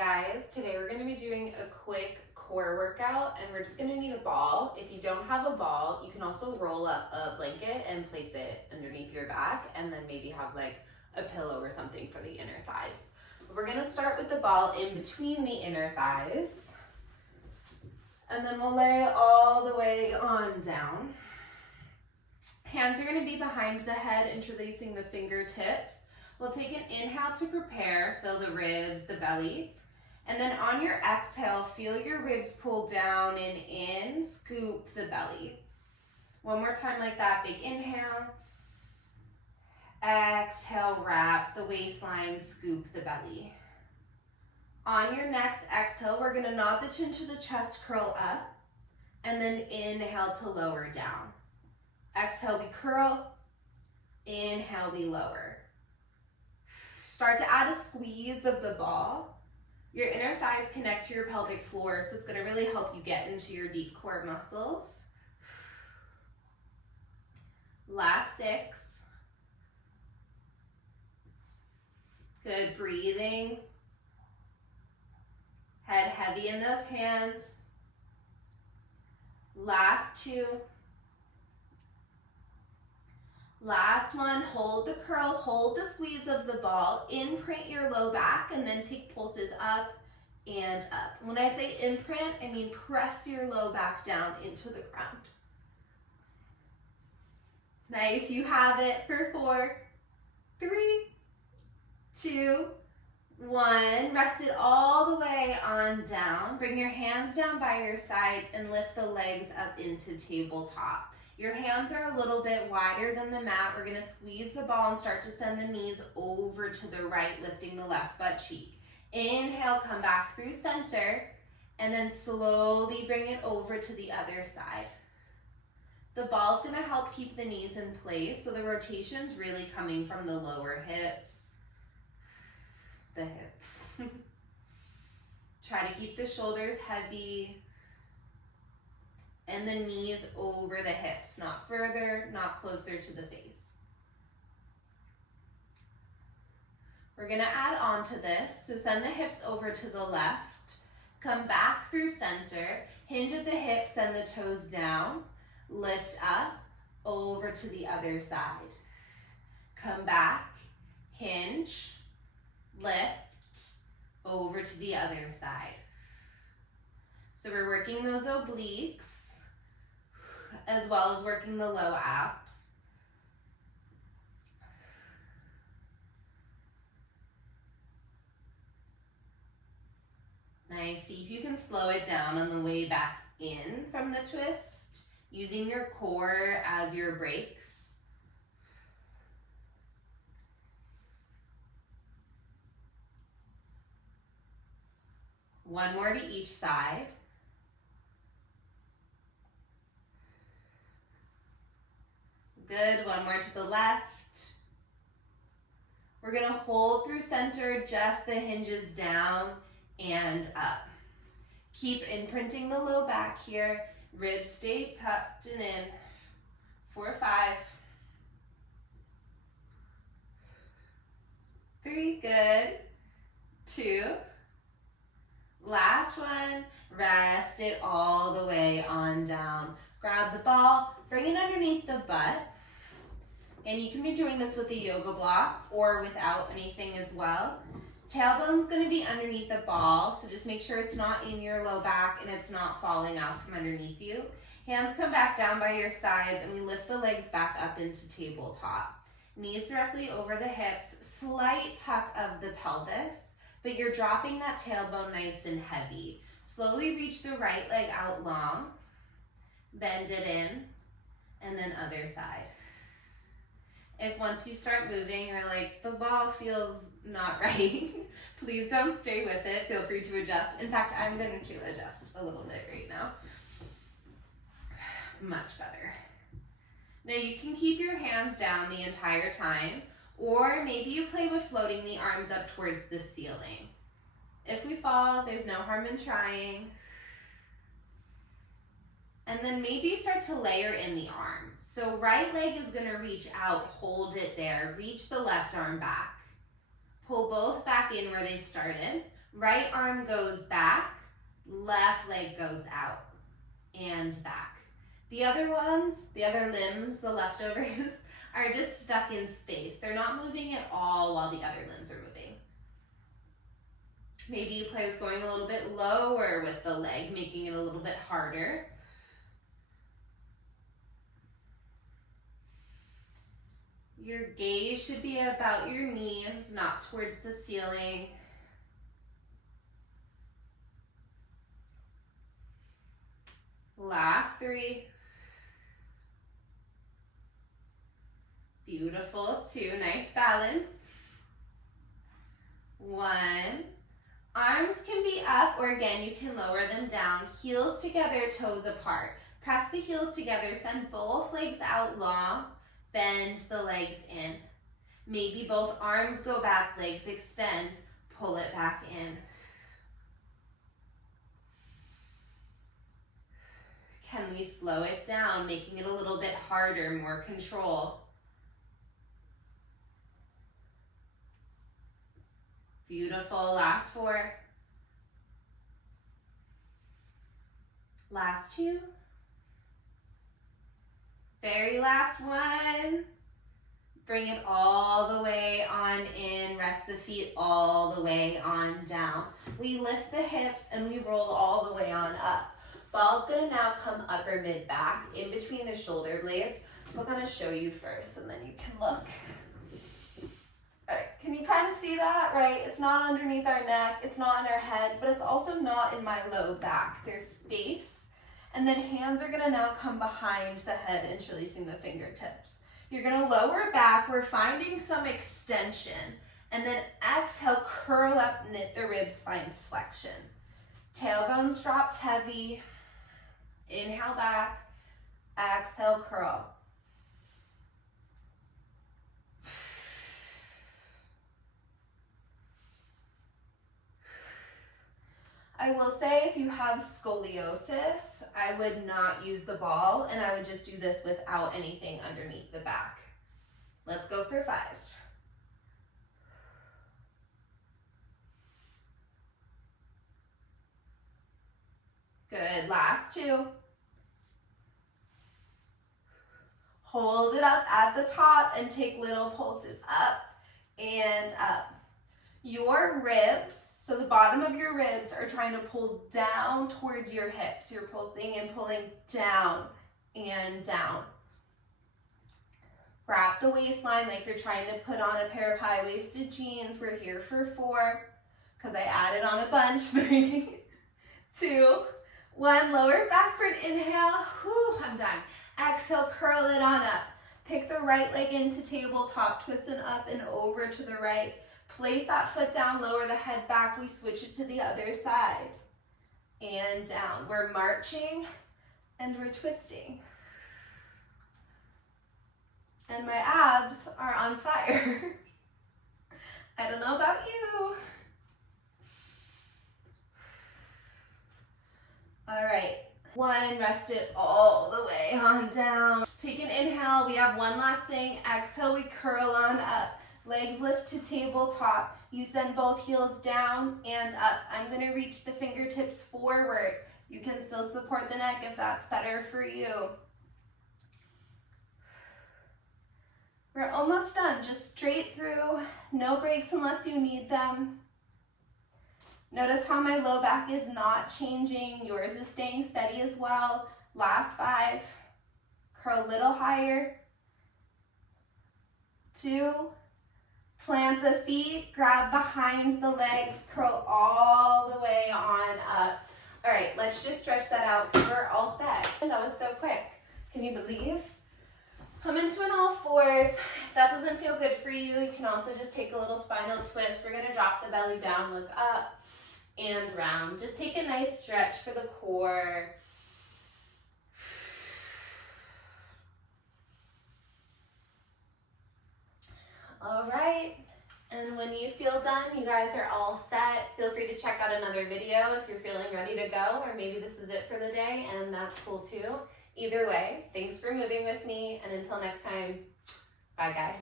guys, today we're going to be doing a quick core workout and we're just going to need a ball. If you don't have a ball, you can also roll up a blanket and place it underneath your back and then maybe have like a pillow or something for the inner thighs. We're going to start with the ball in between the inner thighs and then we'll lay all the way on down. Hands are going to be behind the head, interlacing the fingertips. We'll take an inhale to prepare, fill the ribs, the belly. And then on your exhale, feel your ribs pull down and in, scoop the belly. One more time like that, big inhale. Exhale, wrap the waistline, scoop the belly. On your next exhale, we're gonna nod the chin to the chest, curl up, and then inhale to lower down. Exhale, we curl, inhale, we lower. Start to add a squeeze of the ball. Your inner thighs connect to your pelvic floor, so it's going to really help you get into your deep core muscles. Last 6. Good breathing. Head heavy in those hands. Last 2. Last one, hold the curl, hold the squeeze of the ball, imprint your low back, and then take pulses up and up. When I say imprint, I mean press your low back down into the ground. Nice, you have it for 4, 3, 2, 1. Rest it all the way on down. Bring your hands down by your sides and lift the legs up into tabletop. Your hands are a little bit wider than the mat. We're gonna squeeze the ball and start to send the knees over to the right, lifting the left butt cheek. Inhale, come back through center, and then slowly bring it over to the other side. The ball's gonna help keep the knees in place, so the rotation's really coming from the lower hips, the hips. Try to keep the shoulders heavy, and the knees over the hips, not further, not closer to the face. We're gonna add on to this, so send the hips over to the left, come back through center, hinge at the hips, send the toes down, lift up, over to the other side. Come back, hinge, lift, over to the other side. So we're working those obliques, as well as working the low abs. Nice, see if you can slow it down on the way back in from the twist, using your core as your brakes. One more to each side. Good, one more to the left. We're gonna hold through center, just the hinges down and up. Keep imprinting the low back here. Ribs stay tucked and in. 4, 5. 3, good. 2. Last one, rest it all the way on down. Grab the ball, bring it underneath the butt. And you can be doing this with a yoga block or without anything as well. Tailbone's gonna be underneath the ball, so just make sure it's not in your low back and it's not falling out from underneath you. Hands come back down by your sides and we lift the legs back up into tabletop. Knees directly over the hips, slight tuck of the pelvis, but you're dropping that tailbone nice and heavy. Slowly reach the right leg out long, bend it in, and then other side. If once you start moving, you're like, the ball feels not right, please don't stay with it. Feel free to adjust. In fact, I'm going to adjust a little bit right now. Much better. Now you can keep your hands down the entire time, or maybe you play with floating the arms up towards the ceiling. If we fall, there's no harm in trying. And then maybe you start to layer in the arms. So right leg is gonna reach out, hold it there. Reach the left arm back. Pull both back in where they started. Right arm goes back, left leg goes out and back. The other ones, the other limbs, the leftovers, are just stuck in space. They're not moving at all while the other limbs are moving. Maybe you play with going a little bit lower with the leg, making it a little bit harder. Your gaze should be about your knees, not towards the ceiling. Last 3. Beautiful. 2, nice balance. 1. Arms can be up, or again, you can lower them down. Heels together, toes apart. Press the heels together, send both legs out long, bend the legs in. Maybe both arms go back, legs extend, pull it back in. Can we slow it down, making it a little bit harder, more control? Beautiful. Last 4. Last 2. Very last 1. Bring it all the way on in. Rest the feet all the way on down. We lift the hips and we roll all the way on up. Ball's gonna now come upper mid back in between the shoulder blades. So I'm gonna show you first and then you can look. All right, can you kind of see that, right? It's not underneath our neck, it's not in our head, but it's also not in my low back. There's space. And then hands are gonna now come behind the head, interlacing the fingertips. You're gonna lower back, we're finding some extension. And then exhale, curl up, knit the ribs, finds flexion. Tailbones dropped heavy. Inhale back, exhale, curl. I will say if you have scoliosis, I would not use the ball and I would just do this without anything underneath the back. Let's go for 5. Good, last 2. Hold it up at the top and take little pulses up and up. Your ribs, so the bottom of your ribs are trying to pull down towards your hips. You're pulsing and pulling down and down. Wrap the waistline like you're trying to put on a pair of high-waisted jeans. We're here for 4, because I added on a bunch. 3, 2, 1. Lower back for an inhale. Whew, I'm done. Exhale, curl it on up. Pick the right leg into tabletop, twist it up and over to the right. Place that foot down, lower the head back. We switch it to the other side. And down. We're marching and we're twisting. And my abs are on fire. I don't know about you. All right. 1, rest it all the way on down. Take an inhale. We have one last thing. Exhale, we curl on up. Legs lift to tabletop. You send both heels down and up. I'm going to reach the fingertips forward. You can still support the neck if that's better for you. We're almost done. Just straight through. No breaks unless you need them. Notice how my low back is not changing. Yours is staying steady as well. Last 5. Curl a little higher. 2. Plant the feet, grab behind the legs, curl all the way on up. All right, let's just stretch that out because we're all set. That was so quick. Can you believe? Come into an all 4s. If that doesn't feel good for you, you can also just take a little spinal twist. We're gonna drop the belly down, look up and round. Just take a nice stretch for the core. All right, and when you feel done, you guys are all set. Feel free to check out another video if you're feeling ready to go, or maybe this is it for the day, and that's cool too. Either way, thanks for moving with me, and until next time, bye guys.